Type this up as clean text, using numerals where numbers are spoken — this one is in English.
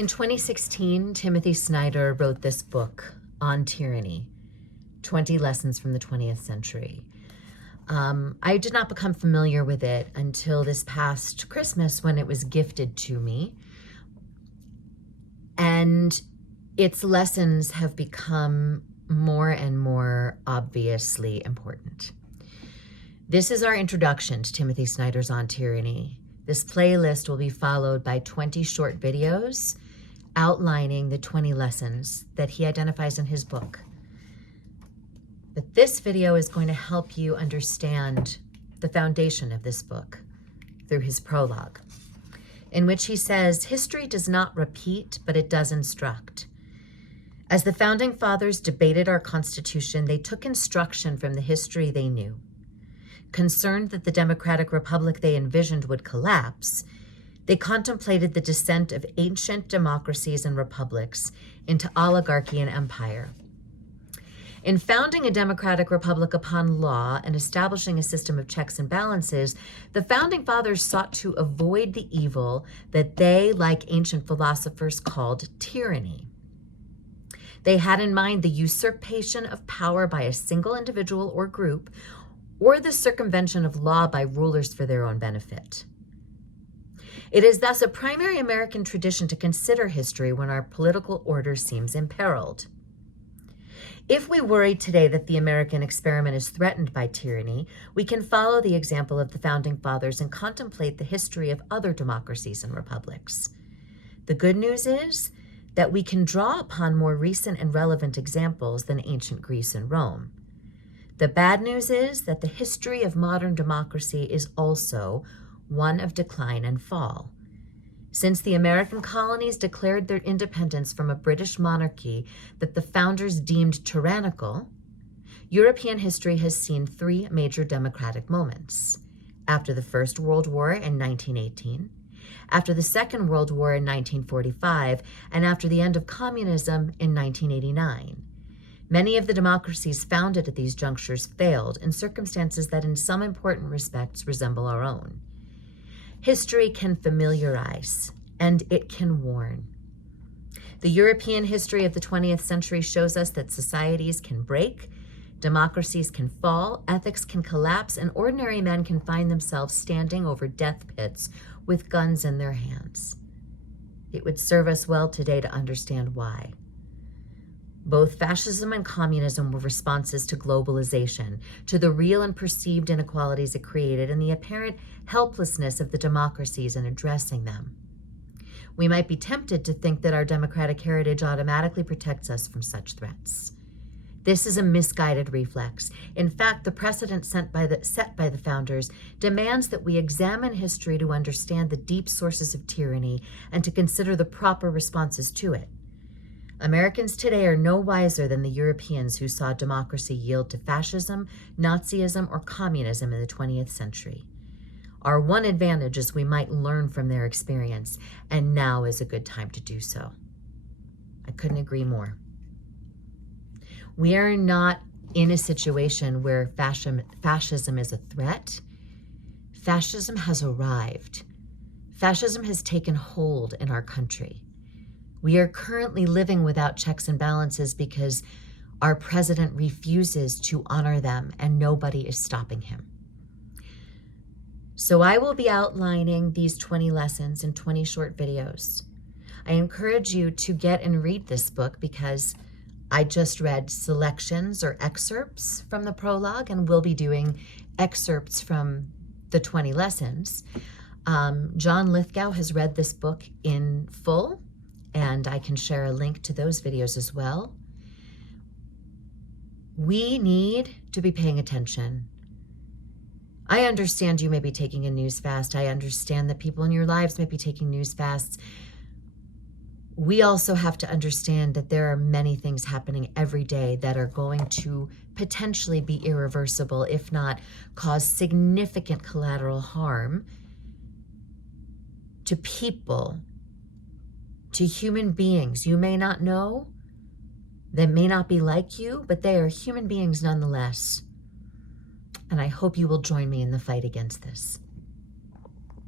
In 2016, Timothy Snyder wrote this book on tyranny, 20 Lessons from the 20th Century. I did not become familiar with it until this past Christmas when it was gifted to me. And its lessons have become more and more obviously important. This is our introduction to Timothy Snyder's On Tyranny. This playlist will be followed by 20 short videos outlining the 20 lessons that he identifies in his book. But this video is going to help you understand the foundation of this book through his prologue, in which he says, "History does not repeat, but it does instruct. As the founding fathers debated our Constitution, they took instruction from the history they knew. Concerned that the democratic republic they envisioned would collapse, they contemplated the descent of ancient democracies and republics into oligarchy and empire. In founding a democratic republic upon law and establishing a system of checks and balances, the founding fathers sought to avoid the evil that they, like ancient philosophers, called tyranny. They had in mind the usurpation of power by a single individual or group, or the circumvention of law by rulers for their own benefit. It is thus a primary American tradition to consider history when our political order seems imperiled. If we worry today that the American experiment is threatened by tyranny, we can follow the example of the founding fathers and contemplate the history of other democracies and republics. The good news is that we can draw upon more recent and relevant examples than ancient Greece and Rome. The bad news is that the history of modern democracy is also one of decline and fall. Since the American colonies declared their independence from a British monarchy that the founders deemed tyrannical, European history has seen three major democratic moments: after the First World War in 1918, after the Second World War in 1945, and after the end of communism in 1989. Many of the democracies founded at these junctures failed in circumstances that in some important respects resemble our own. History can familiarize, and it can warn. The European history of the 20th century shows us that societies can break, democracies can fall, ethics can collapse, and ordinary men can find themselves standing over death pits with guns in their hands. It would serve us well today to understand why. Both fascism and communism were responses to globalization, to the real and perceived inequalities it created, and the apparent helplessness of the democracies in addressing them. We might be tempted to think that our democratic heritage automatically protects us from such threats. This is a misguided reflex. In fact, the precedent set by the founders demands that we examine history to understand the deep sources of tyranny and to consider the proper responses to it. Americans today are no wiser than the Europeans who saw democracy yield to fascism, Nazism, or communism in the 20th century. Our one advantage is we might learn from their experience, and now is a good time to do so. I couldn't agree more. We are not in a situation where fascism is a threat. Fascism has arrived. Fascism has taken hold in our country. We are currently living without checks and balances because our president refuses to honor them and nobody is stopping him. So I will be outlining these 20 lessons in 20 short videos. I encourage you to get and read this book because I just read selections or excerpts from the prologue and we'll be doing excerpts from the 20 lessons. John Lithgow has read this book in full, and I can share a link to those videos as well. We need to be paying attention. I understand you may be taking a news fast. I understand that people in your lives may be taking news fasts. We also have to understand that there are many things happening every day that are going to potentially be irreversible, if not cause significant collateral harm to people, to human beings you may not know, that may not be like you, but they are human beings nonetheless. And I hope you will join me in the fight against this.